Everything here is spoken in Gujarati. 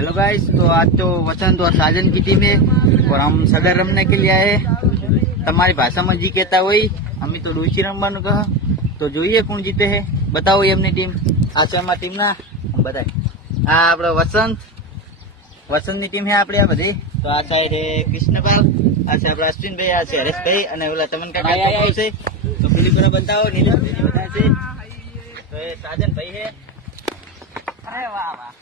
हेलो गाइस, तो आज तो वसंत और साजन की टीम है और हम सगर रमने के लिए आए। તમારી ભાષામાં જી કહેતા હોય અમે તો ડોસી રમવાનું કહો તો જોઈએ કોણ જીતે છે। બતાવો એમની ટીમ। આ છે અમારી ટીમના બધાય। આ આપણો વસંતની ટીમ છે આપણે આ બધી। તો આ સાઈડ કૃષ્ણપાલ, આ છે આપણા અશ્વિનભાઈ, આ છે હરેશભાઈ અને ઓલા તમન કાકા છે। તો પેલી પર બતાવો નીલેશભાઈ બધા છે। તો એ સાજનભાઈ છે। અરે વાહ વાહ,